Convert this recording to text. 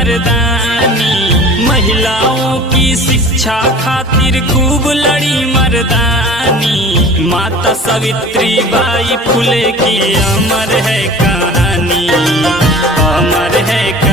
मर्दानी। महिलाओं की शिक्षा खातिर खूब लड़ी मर्दानी। माता सावित्री बाई फुले की अमर है कहानी, अमर है कहानी।